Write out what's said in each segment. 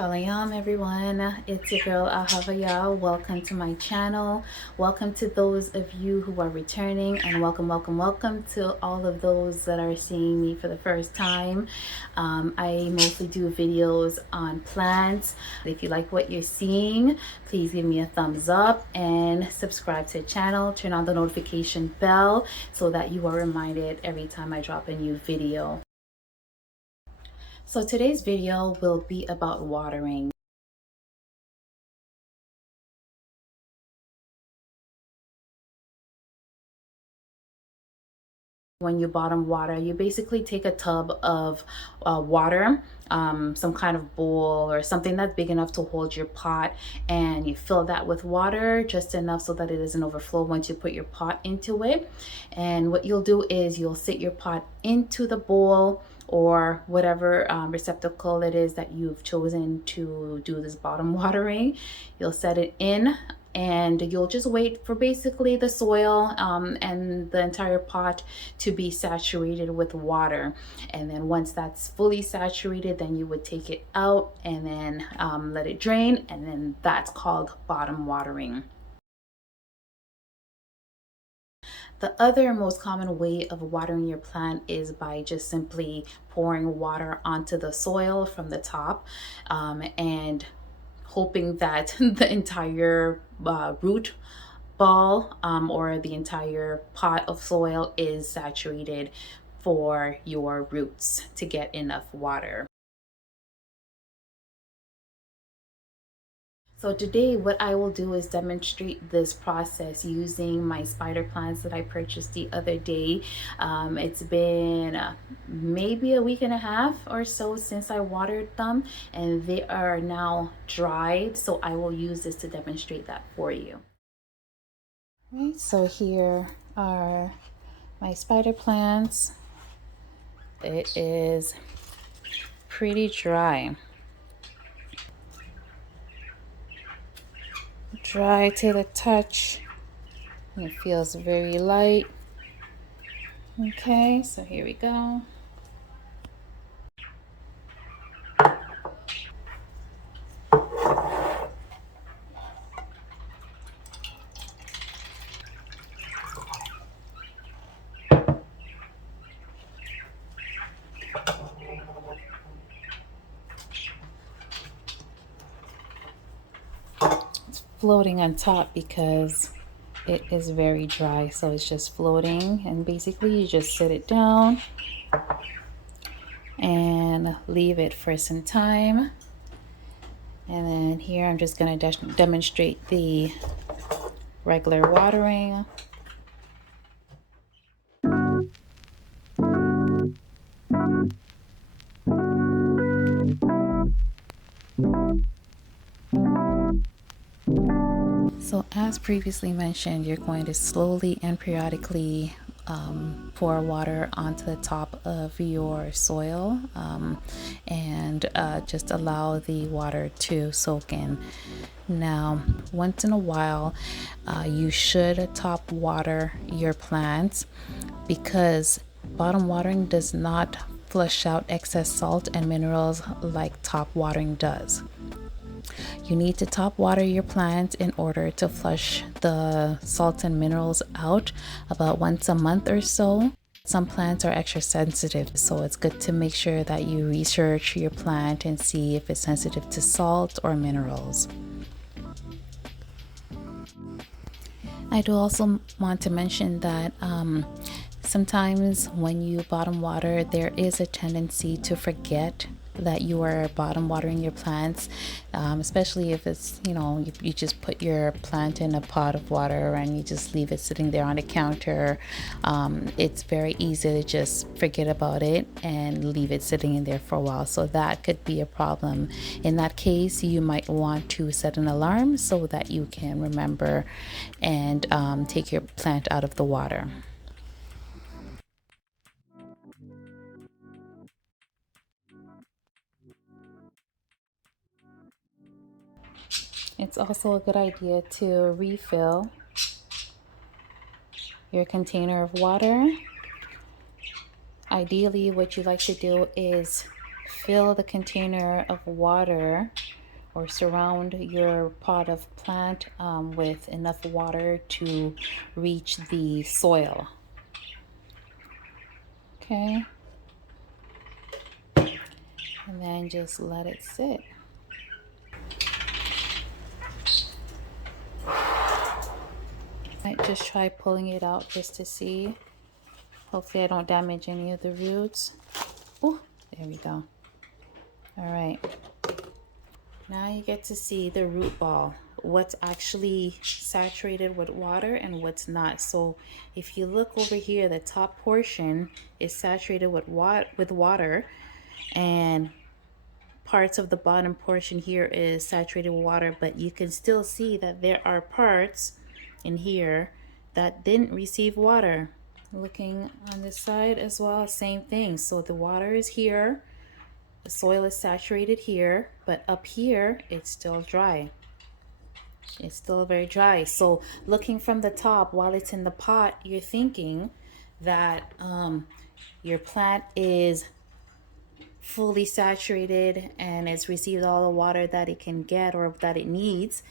Shalom everyone, it's your girl Ahavaya. Welcome to my channel. Welcome to those of you who are returning, and welcome to all of those that are seeing me for the first time. I mostly do videos on plants. If you like what you're seeing, please give me a thumbs up and subscribe to the channel. Turn on the notification bell so that you are reminded every time I drop a new video. So today's video will be about watering. When you bottom water, you basically take a tub of water, some kind of bowl or something that's big enough to hold your pot, and you fill that with water just enough so that it doesn't overflow once you put your pot into it. And what you'll do is you'll sit your pot into the bowl or whatever receptacle it is that you've chosen to do this bottom watering. You'll set it in, and you'll just wait for basically the soil and the entire pot to be saturated with water. And then once that's fully saturated, then you would take it out and then let it drain, and then that's called bottom watering. The other most common way of watering your plant is by just simply pouring water onto the soil from the top and hoping that the entire root ball or the entire pot of soil is saturated for your roots to get enough water. So today what I will do is demonstrate this process using my spider plants that I purchased the other day. It's been maybe a week and a half or so since I watered them, and they are now dried. So I will use this to demonstrate that for you. Right, so here are my spider plants. It is pretty dry. Dry to the touch. It feels very light. Okay, so here we go. It's floating on top because it is very dry, so it's just floating, and basically you just sit it down and leave it for some time. And then here I'm just going to demonstrate the regular watering. So as previously mentioned, you're going to slowly and periodically pour water onto the top of your soil and just allow the water to soak in. Now, once in a while, you should top water your plants, because bottom watering does not flush out excess salt and minerals like top watering does. You need to top water your plants in order to flush the salts and minerals out about once a month or so. Some plants are extra sensitive, so it's good to make sure that you research your plant and see if it's sensitive to salt or minerals. I do also want to mention that sometimes when you bottom water, there is a tendency to forget that you are bottom watering your plants, especially if it's, you just put your plant in a pot of water and you just leave it sitting there on the counter. It's very easy to just forget about it and leave it sitting in there for a while, so that could be a problem. In that case, you might want to set an alarm so that you can remember and take your plant out of the water. It's also a good idea to refill your container of water. Ideally, what you like to do is fill the container of water or surround your pot of plant with enough water to reach the soil. Okay, and then just let it sit. Might just try pulling it out just to see. Hopefully I don't damage any of the roots. Oh, there we go. All right. Now you get to see the root ball, what's actually saturated with water and what's not. So if you look over here, the top portion is saturated with water, and parts of the bottom portion here is saturated with water, but you can still see that there are parts in here that didn't receive water. Looking on this side as well, same thing. So the water is here, the soil is saturated here, but up here it's still dry. It's still very dry. So looking from the top while it's in the pot, you're thinking that your plant is fully saturated and it's received all the water that it can get or that it needs.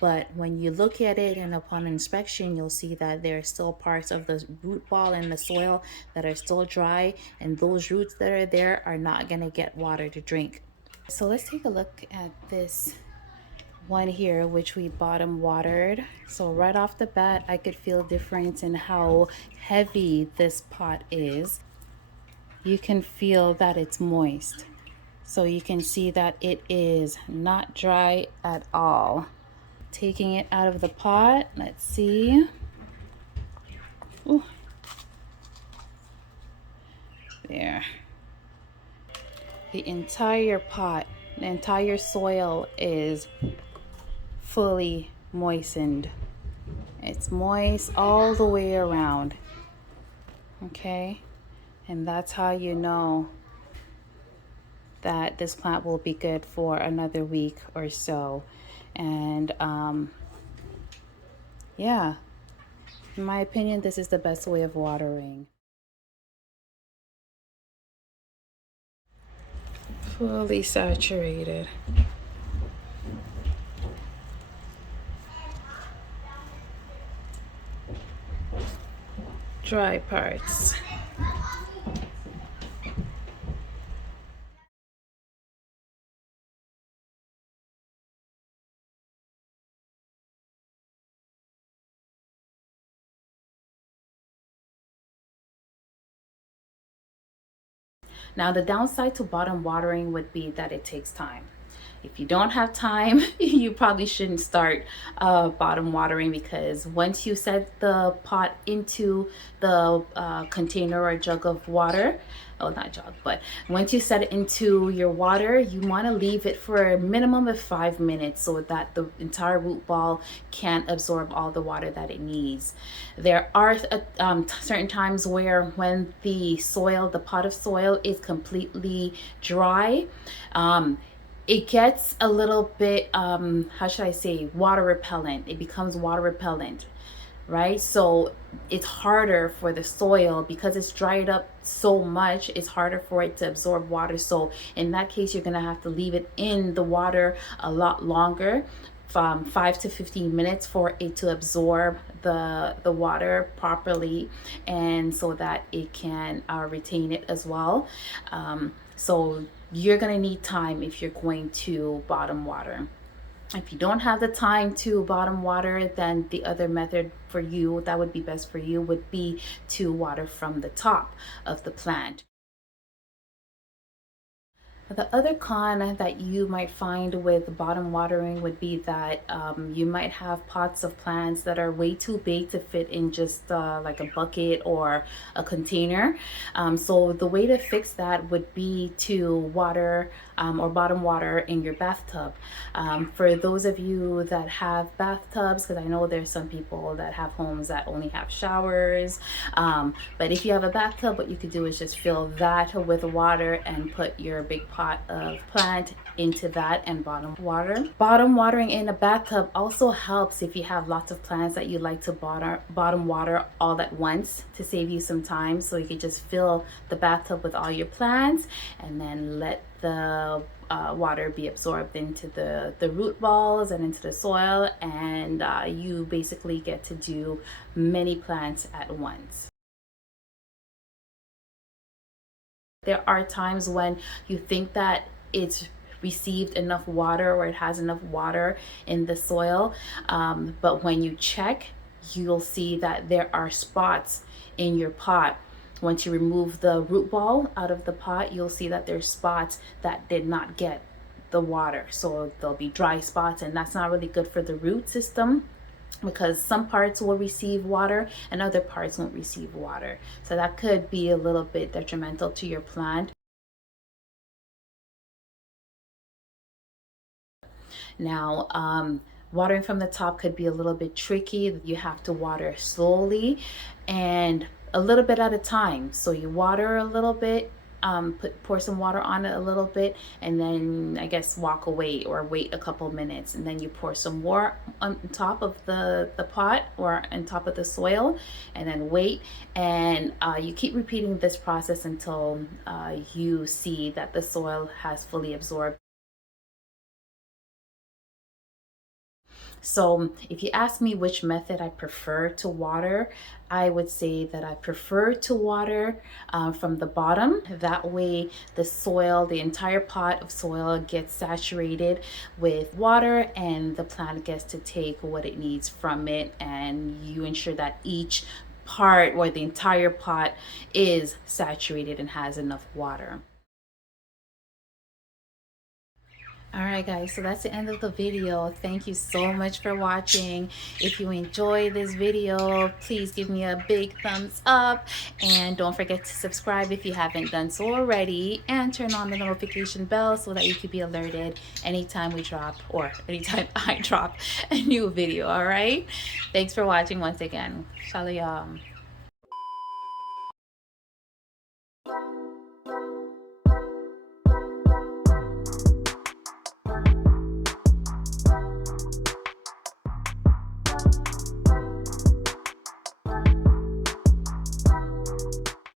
But when you look at it and upon inspection, you'll see that there are still parts of the root ball in the soil that are still dry, and those roots that are there are not going to get water to drink. So let's take a look at this one here, which we bottom watered. So right off the bat, I could feel a difference in how heavy this pot is. You can feel that it's moist. So you can see that it is not dry at all. Taking it out of the pot, let's see. Ooh. There. The entire pot, the entire soil is fully moistened. It's moist all the way around. Okay, and that's how you know that this plant will be good for another week or so. And yeah, in my opinion, this is the best way of watering. Fully saturated. Dry parts. Now, the downside to bottom watering would be that it takes time. If you don't have time, you probably shouldn't start bottom watering, because once you set the pot into the container or jug of water, oh, not jug, but once you set it into your water, you want to leave it for a minimum of 5 minutes so that the entire root ball can absorb all the water that it needs. There are certain times where when the soil, the pot of soil is completely dry, it gets a little bit, how should I say, water repellent. It becomes water repellent, right? So it's harder for the soil, because it's dried up so much, it's harder for it to absorb water. So in that case, you're gonna have to leave it in the water a lot longer, from 5 to 15 minutes, for it to absorb the water properly, and so that it can retain it as well. So you're gonna need time if you're going to bottom water. If you don't have the time to bottom water, then the other method for you that would be best for you would be to water from the top of the plant. The other con that you might find with bottom watering would be that you might have pots of plants that are way too big to fit in just like a bucket or a container. So the way to fix that would be to water or bottom water in your bathtub. For those of you that have bathtubs, because I know there's some people that have homes that only have showers, but if you have a bathtub, what you could do is just fill that with water and put your big pot of plant into that and bottom water. Bottom watering in a bathtub also helps if you have lots of plants that you like to bottom water all at once, to save you some time. So you could just fill the bathtub with all your plants and then let the water be absorbed into the root balls and into the soil, and you basically get to do many plants at once. There are times when you think that it's received enough water or it has enough water in the soil, but when you check, you'll see that there are spots in your pot. Once you remove the root ball out of the pot, you'll see that there's spots that did not get the water. So there'll be dry spots, and that's not really good for the root system, because some parts will receive water and other parts won't receive water. So that could be a little bit detrimental to your plant. Now, watering from the top could be a little bit tricky. You have to water slowly and a little bit at a time. So you water a little bit, pour some water on it a little bit, and then I guess walk away or wait a couple minutes, and then you pour some more on top of the pot or on top of the soil, and then wait, and you keep repeating this process until you see that the soil has fully absorbed. So if you ask me which method I prefer to water, I would say that I prefer to water from the bottom. That way the soil, the entire pot of soil gets saturated with water, and the plant gets to take what it needs from it, and you ensure that each part or the entire pot is saturated and has enough water. All right, guys, so that's the end of the video. Thank you so much for watching. If you enjoyed this video, please give me a big thumbs up, and don't forget to subscribe if you haven't done so already, and turn on the notification bell so that you can be alerted anytime we drop, or anytime I drop a new video. All right, thanks for watching once again. Shalom.